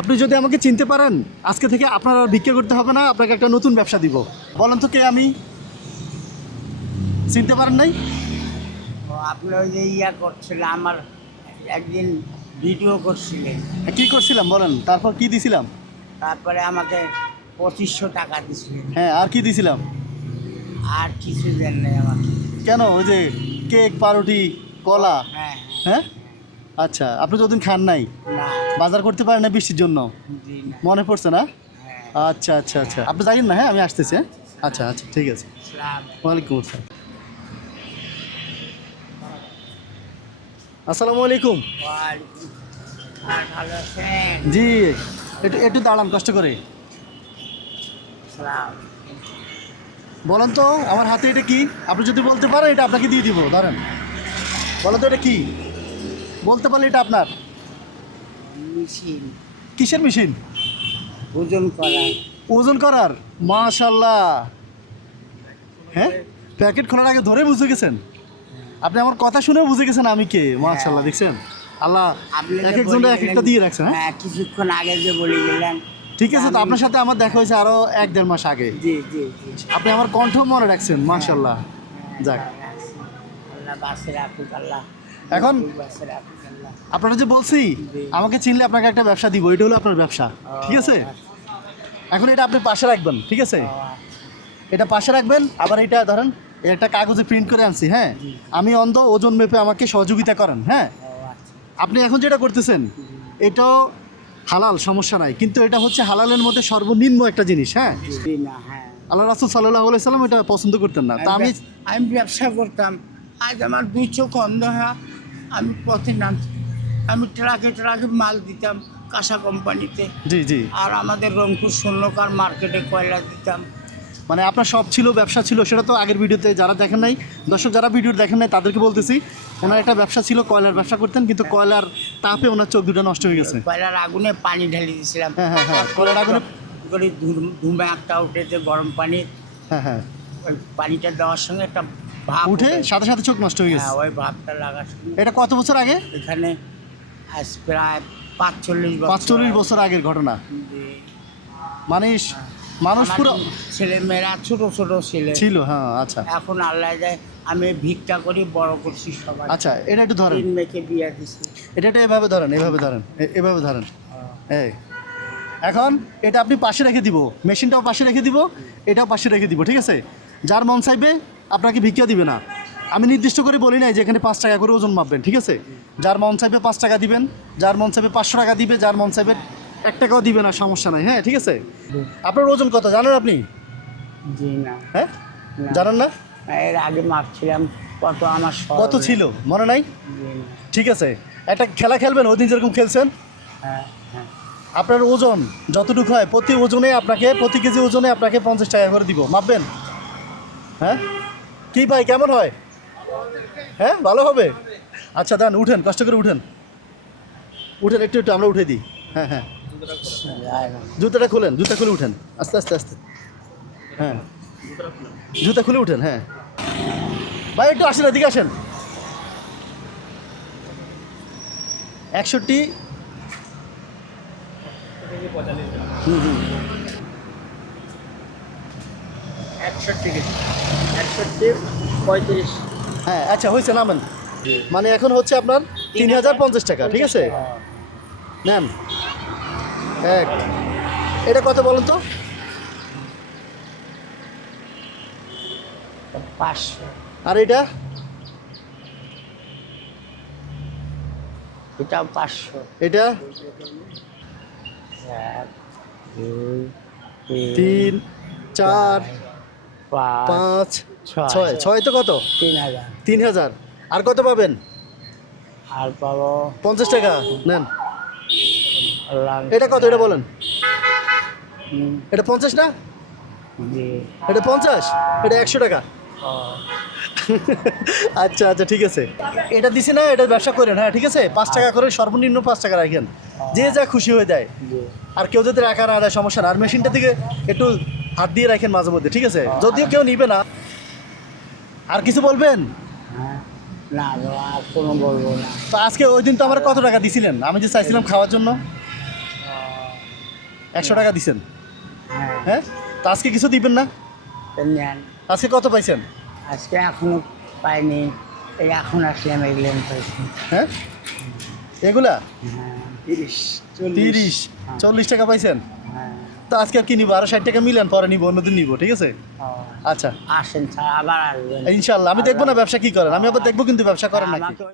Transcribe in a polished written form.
আপনি যদি আমাকে চিনতে পারেন আজকে থেকে আপনার আর ভিক্ষা করতে হবে না, আপনাকে একটা নতুন ব্যবসা দিব। বলেন তো কে আমি? চিনতে পারেন নাই? ও আপনি ওই যে ইয়া করছিলেন, আমার একদিন ভিডিও করছিলেন, কি করছিলাম বলেন, তারপর কি দিছিলাম? তারপরে আমাকে 2500 টাকা দিছিলেন। হ্যাঁ, আর কি দিছিলাম? আর কিছু দেন নাই আমাকে। কেন? ওই যে কেক, পাউরুটি, কলা। হ্যাঁ হ্যাঁ, আচ্ছা, আপনি তো ওদিন খান নাই, না, বাজার করতে পারেন না বৃষ্টির জন্য, জি না। মনে পড়ছে না? হ্যাঁ, আচ্ছা আচ্ছা আচ্ছা, আপনি জানেন না? হ্যাঁ, আমি আসতেছি। হ্যাঁ, আচ্ছা আচ্ছা, ঠিক আছে। আসসালাম। ওয়ালাইকুম আসসালাম। আসসালামু আলাইকুম। ওয়ালাইকুম। আর ভালো আছেন? জি, একটু একটু দাঁড়ান কষ্ট করে। আসসালাম। বলেন তো আমার হাতে এটা কি? আপনি যদি বলতে পারেন এটা আপনাকে দিয়ে দিব। ধরেন, বলেন তো এটা কি? বলতে পারলে এটা আপনার। মেশিন কিসের মেশিন? ওজন করা। ওজন করার? মাশাল্লাহ। হ্যাঁ, প্যাকেট খোলার আগে ধরে বুঝে গেছেন আপনি, আমার কথা শুনে বুঝে গেছেন আমি কে। মাশাল্লাহ, দেখছেন আল্লাহ আপনি যে এক একজনটা বলে এক একটা গেলেন, দিয়ে রাখছেন। হ্যাঁ, হ্যাঁ, কিছুক্ষণ আগে যে বলে গেলেন। ঠিক আছে। তো আমি- আপনার সাথে আমার দেখা হয়েছে আরো 1-1.5 মাস আগে। জি জি জি। আপনি আমার কণ্ঠ মনে রাখছেন, মাশাল্লাহ। যাক, আল্লাহ বাসে রাখুক, আল্লাহ এখন- বাসে রাখুক আল্লাহ। আপনারা যে বলছি আমাকে চিনলে আপনাকে একটা ব্যবসা দিব, এটা হলো আপনার ব্যবসা, ঠিক আছে? এখন এটা আপনি পাশে রাখবেন, ঠিক আছে? এটা পাশে রাখবেন। আবার এটা ধরেন, একটা কাগজে প্রিন্ট করে আনছি। হ্যাঁ, আমি অন্ধ, ওজন মেপে আমাকে সহযোগিতা করেন। হ্যাঁ, আপনি এখন যেটা করতেছেন এটাও হালাল, সমস্যা নাই, কিন্তু এটা হচ্ছে হালালের মধ্যে সর্বনিম্ন একটা জিনিস। হ্যাঁ, জি না, হ্যাঁ। আল্লাহ রাসূল সাল্লাল্লাহু আলাইহি সাল্লাম এটা পছন্দ করতেন না। তা আমি আমি ব্যবসা করতাম, আজ আমার 2 চোখ অন্ধ হয়ে আমি পথে নামছি। আমি ট্রাকে ট্রাকে মাল দিতাম কাঁসা কোম্পানিতে, জি জি, আর আমাদের রংপুর স্বর্ণকার মার্কেটে কয়লা দিতাম। মানে আপনার সব ছিল, ব্যবসা ছিল, সেটা তো আগের ভিডিওতে যারা দেখেন নাই, দর্শক যারা ভিডিও দেখেন নাই তাদেরকে বলতেছি, ওনার একটা ব্যবসা ছিল, কয়লার ব্যবসা করতেন, কিন্তু কয়লার তাপে ওনার চোখ দুটো নষ্ট হয়ে গেছে। কয়লার আগুনে পানি ঢালি দিয়েছিলাম। হ্যাঁ হ্যাঁ হ্যাঁ, কয়লার আগুনে। করে ধুমে একটা উঠেছে গরম পানি, হ্যাঁ হ্যাঁ, ওই পানিটা দেওয়ার সঙ্গে একটা ভাপ উঠে ওঠে। সাথে সাথে চোখ নষ্ট হয়ে গেছে। হ্যাঁ, ওই ভাবটা লাগার সঙ্গে এটা কত বছর আগে? এখানে আজ প্রায় 45 বছর। 45 বছর আগের ঘটনা। জি। মানুষ মানুষ আমার পুরো ছেলে মেয়েরা ছোট ছোট ছেলে ছিল। হ্যাঁ, আচ্ছা এখন আল্লাহ যায়, আমি ভিক্ষা করি, বড় করছি সবাই। আচ্ছা, এটা একটু ধরেন, 3 মেয়েকে বিয়ে দিছি। এটা এভাবে ধরেন, এভাবে ধরেন, এভাবে ধরেন। এই এখন এটা আপনি পাশে রেখে দিব, মেশিনটাও পাশে রেখে দিব, এটাও পাশে রেখে দিব, ঠিক আছে? যার মন চাইবে আপনাকে ভিক্ষা দিবে না। আমি নির্দিষ্ট করে বলি নাই যে এখানে 5 টাকা করে ওজন মাপবেন, ঠিক আছে? যার মন চাইবে 5 টাকা দিবেন, যার মন চাইবে 500 টাকা দিবে, যার মন চাইবে 1 টাকাও দিবে না, সমস্যা নাই। হ্যাঁ, ঠিক আছে? আপনার ওজন কত জানেন আপনি? জি না, হ্যাঁ, না। জানেন না? এর আগে মাপছিলাম কত, আমার কত ছিল মনে নাই? জি না। ঠিক আছে, একটা খেলা খেলবেন, ওই দিন যেরকম খেলছেন। হ্যাঁ হ্যাঁ, আপনার ওজন যতটুকু হয় প্রতি ওজনে আপনাকে, প্রতি কেজি ওজনে আপনাকে 50 টাকা করে দিব, মাপবেন? হ্যাঁ, কি ভাই, কেমন হয়? হ্যাঁ, ভালো হবে। আচ্ছা দেন, উঠেন, কষ্ট করে উঠেন, উঠেন, একটু একটু আমরা উঠে দিই। হ্যাঁ হ্যাঁ, জুতাটা খুলেন, জুতা খুলে উঠেন, আস্তে আস্তে আস্তে। হ্যাঁ, জুতা খুলে উঠেন। হ্যাঁ ভাই, একটু আসেন, এদিকে আসেন। 61। হুম, 61 কেজি, 61, 35। হ্যাঁ, আচ্ছা হয়েছে, নামেন। মানে এখন হচ্ছে আপনার 3050 টাকা, ঠিক আছে? নেন এক। এটা কত বলেন তো? 500। আর এটা? এটাও 500। এটা 1, 2, 3, 4, 5, 5, 6। 6। 6 তো কত? 3000। 3000। আর কত পাবেন? আর পাবো 50 টাকা নেন। আল্লাহ। এটা কত? এটা বলেন। হুম, এটা 50 না? জি। এটা 50, এটা 100 টাকা। ও, আচ্ছা আচ্ছা, ঠিক আছে। এটা দিছি না, এটা ব্যবসা করেন। হ্যাঁ, ঠিক আছে, 5 টাকা করে, সর্বনিম্ন 5 টাকা রাখেন, যে যা খুশি হয়ে দেয়। জি। আর কেউ যদি রাখা না দেয় সমস্যা না। আর মেশিনটা থেকে একটু হাত দিয়ে রাখেন মাঝে মধ্যে, ঠিক আছে? যদিও কেউ নিবে না। আর কিছু বলবেন? হ্যাঁ, না আর কোনো বলবো না। তো আজকে ওই দিন তো আমার কত টাকা দিছিলেন? আমি যে চাইছিলাম খাওয়ার জন্য, 100 টাকা দিছেন, হ্যাঁ হ্যাঁ? তো আজকে কিছু দিবেন না? তো নেন। আজকে কত পাইছেন? আজকে এখনো পাইনি, এই এখন আসলাম এগুলো পাইছি। হ্যাঁ, এগুলা হ্যাঁ 30 40 টাকা পাইছেন। হ্যাঁ। তো আজকে আর কি নিবো, আরো 60 টাকা মিলেন, পরে নিবো, অন্যদিন নিবো, ঠিক আছে? ও, আচ্ছা, আসেন স্যার, আবার আসবেন। ইনশাল্লাহ। আমি দেখবো না ব্যবসা কি করেন, আমি আবার দেখবো কিন্তু ব্যবসা করেন নাকি। আমাকে